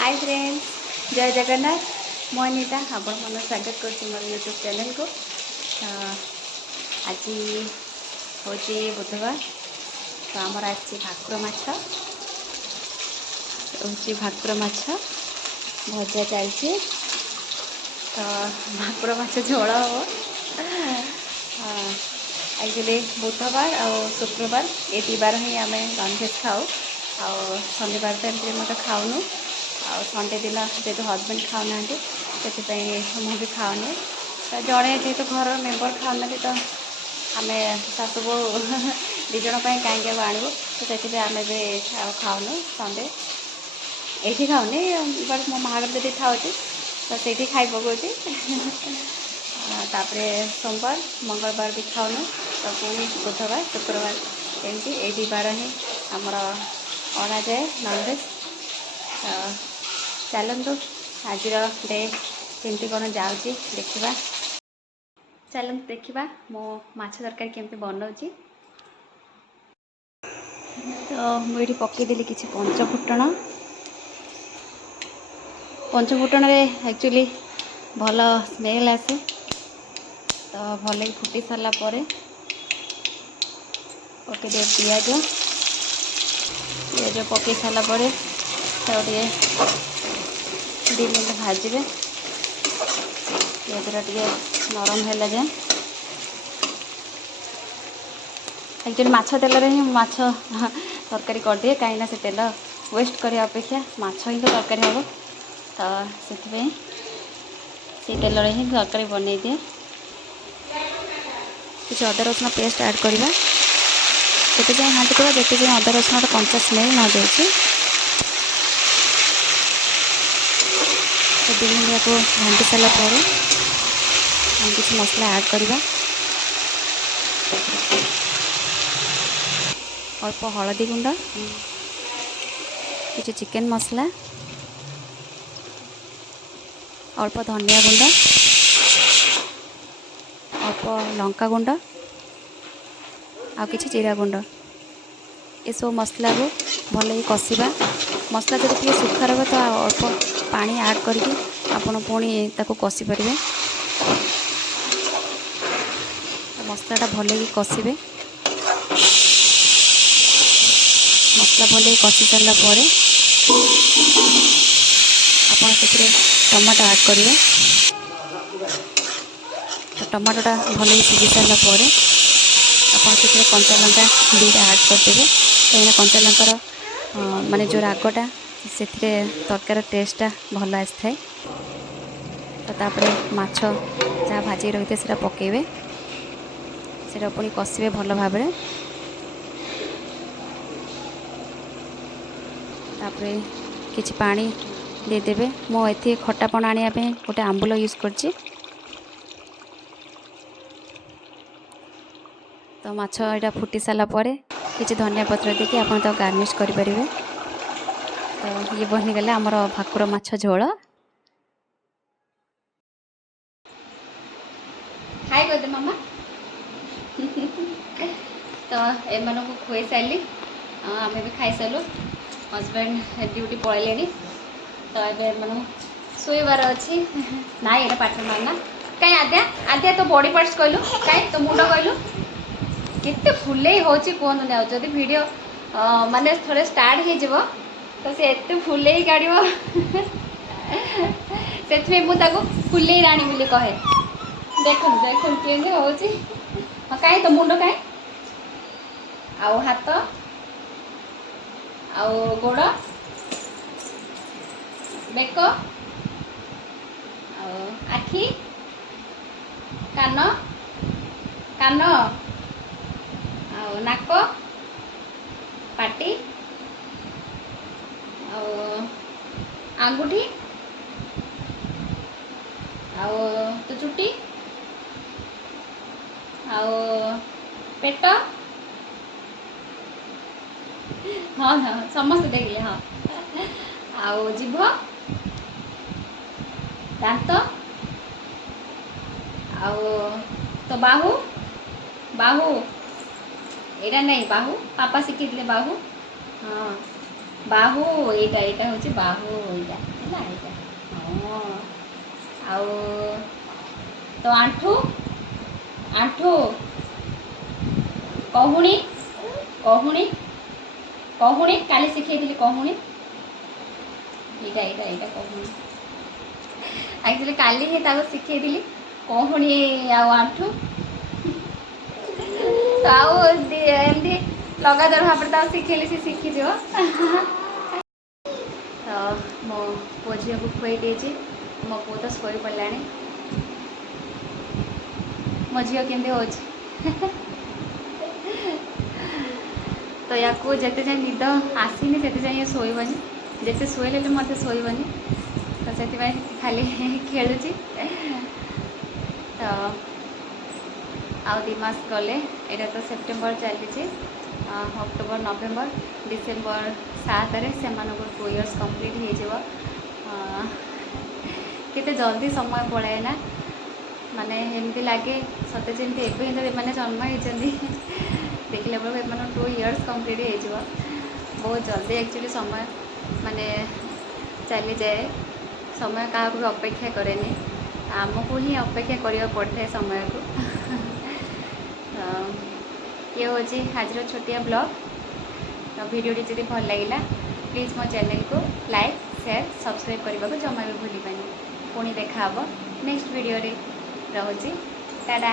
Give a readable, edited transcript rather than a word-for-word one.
Hi friends, जय जगन्नाथ। मु अनिता आपण मन स्वागत कर मोर यूट्यूब चैनल को। आज हूँ बुधवार, तो आमर आज भाकुर माछ हूँ भाकुर माछ भजा चलती। तो भाकुर माछ झोल हम एक्चुअली बुधवार और शुक्रवार ये दी बार ही आम नॉनभेज खाऊ। आ शनिवार तो एमती मतलब खाऊनु। आ संडे दिन जेहतु हजबैंड खाऊना से मुझे खाऊनी। तो जड़े जेहतु घर मेम्बर खाऊना तो आम शाशु बो दिज कहीं आणवु। तो से आम भी खाऊनु संडे ये खाऊनी। बट मो महागर दीदी खाऊँगी तो से खाई पकाऊँगी। तापर सोमवार मंगलवार भी खाऊनु। तो पुणी बुधवार शुक्रवार एमती ये बार ही आमर अणा जाए नॉनभेज। चलतु आज डे केमती कौन जाऊँगी देखा। चलतु देखा मो माछ तरकारी केमती बनाऊँगी। तो मुझे पकईदेली कि पंचफुटण। पंचफुटण एक्चुअली भल स्मेल आसे। तो भल फुटी सारा पकईदे पियाज। पियाज पकई सारा गोटे 2 मिनट भाजबे। पियाजरा टे नरम है जाए एक्चुअली माछ तेल ही माछ तरकारी कर दिए कहीं से तेल वेस्ट करने अपेक्षा माछ ही तो तरकारी हम। तो से तेल ही तरकारी बनई दिए। किसी अदा रसुण पेस्ट ऐड करवा से जाए हाँटी देवा जिते जाए अदा रसुण कंचा स्मेल न जाए। तो 2 मिनट को घाटी सारा हम किसी मसला ऐड करवा। अल्प हलदी गुंड, किसी चिकेन मसला, अल्प धनिया गुंड, अल्प लंका गुंड आ किसी जीरा गुंड। ये सब मसला को भल ही कषा। मसला जब टे सुखा रहा तो अल्प पानी ऐड करके आपण पुणी ताको कषि पारे। मसलाटा भल ही कषिबे। मसला भल ही कषि सारा आप टमाटो ऐड करेंगे। तो टमाटोटा भल ही सीझी सारा आप कंचा लंका 2टा ऐड करदेवे। कहीं कंचा लंकार माने जो रागटा से तरकार टेस्टा भल आसी थाए। तो तापर माछ जहाँ भाजी रही है पकेबे। से पुणी कषिबे भल भाव। तापर किछि पानी देदेवे। मो एथि खट्टापण आने गोटे आंबुल यूज करछि। तो माछ यहाँ फुटी सारा किछि धनिया पत्र देके आप तो गार्निश करें। तो ये बनीगला आमर भाकुर माछ झोल। हाय गदे मामा। तो एम को खुई सारी आम भी खाई सारू। हजबैंड ड्यूटी पलैले। तो ये शोबार अच्छी ना ये पाठ मारना कहीं आद्या आद्या तो बॉडी पार्ट्स कहलु कहीं तो मुंड कहलु केते फुले होची कहतु ना। जदि वीडियो माने थोड़े स्टार्ट हो तो से एत फुले ही काढ़ से मुझे फुले राणी बोली कहे। देख देख केमती होची। कहीं तो मुंड कहीं आउ हाथ आउ गोड़ बेक आखि कान कान नाक पाटी आंगुठी तो चुटी पेट। हाँ हाँ समस्त देखले। हाँ आउ जीभ दांत आउ तो बाहु बाहु एटा नहीं बाहु पापा शिखी बाहु। हाँ बाहु यहाँ हूँ बाहु यहाँ ନା ଏଇଟା ହଁ ଆଉ ତ ଆଣ୍ଠୁ ଆଣ୍ଠୁ କହୁଣି କହୁଣି କହୁଣି କାଲି ଶିଖେଇଥିଲି କହୁଣି ଏଇଟା କହୁଣି ଆକ୍ଚୁଆଲି କାଲି ହିଁ ତାକୁ ଶିଖେଇଥିଲି କହୁଣି ଆଉ ଆଣ୍ଠୁ ତ ଆଉ ଏମିତି ଲଗାତାର ଭାବରେ ତାକୁ ଶିଖେଇଲେ ସେ ଶିଖିଯିବ। ତ ମୋ ପୁଅ ଝିଅକୁ ଖୁଆଇ ଦେଇଛି ମୋ ପୁଅ ତ ଶୋଇ ପଡ଼ିଲାଣି ମୋ ଝିଅ କେମିତି ହେଉଛି ତ ୟାକୁ ଯେତେ ଯାଏଁ ନିଦ ଆସିନି ସେତେ ଯାଏଁ ଶୋଇବନି ଯେତେ ଶୋଇଲେ ବି ମୋତେ ଶୋଇବନି ତ ସେଥିପାଇଁ ଖାଲି ଖେଳୁଛି ତ ଆଉ 2 ମାସ ଗଲେ ଏଇଟା ତ ସେପ୍ଟେମ୍ବର ଚାଲିଛି ଅକ୍ଟୋବର ନଭେମ୍ବର ଡିସେମ୍ବର 7ରେ ସେମାନଙ୍କୁ 2 ଇୟର୍ସ କମ୍ପ୍ଲିଟ୍ ହେଇଯିବ। କେତେ ଜଲ୍ଦି ସମୟ ପଳାଏ ନା ମାନେ ଏମିତି ଲାଗେ ସତେ ଯେମିତି ଏବେ ହିଁ ତ ଏମାନେ ଜନ୍ମ ହେଇଛନ୍ତି ଦେଖିଲା ବେଳକୁ ଏମାନଙ୍କୁ 2 ଇୟର୍ସ କମ୍ପ୍ଲିଟ୍ ହେଇଯିବ ବହୁତ ଜଲ୍ଦି ଆକ୍ଚୁଆଲି ସମୟ ମାନେ ଚାଲିଯାଏ ସମୟ କାହାକୁ ବି ଅପେକ୍ଷା କରେନି ଆମକୁ ହିଁ ଅପେକ୍ଷା କରିବାକୁ ପଡ଼ିଥାଏ ସମୟକୁ ଇଏ ହେଉଛି ଆଜିର ଛୋଟିଆ ବ୍ଲଗ୍ ତ ଭିଡ଼ିଓଟି ଯଦି ଭଲ ଲାଗିଲା ପ୍ଲିଜ୍ ମୋ ଚ୍ୟାନେଲକୁ ଲାଇକ୍ ସେୟାର ସବସ୍କ୍ରାଇବ୍ କରିବାକୁ ଜମା ବି ଭୁଲିବେନି ପୁଣି ଦେଖା ହେବ ନେକ୍ସଟ ଭିଡ଼ିଓରେ ରହୁଛି ଟାଟା।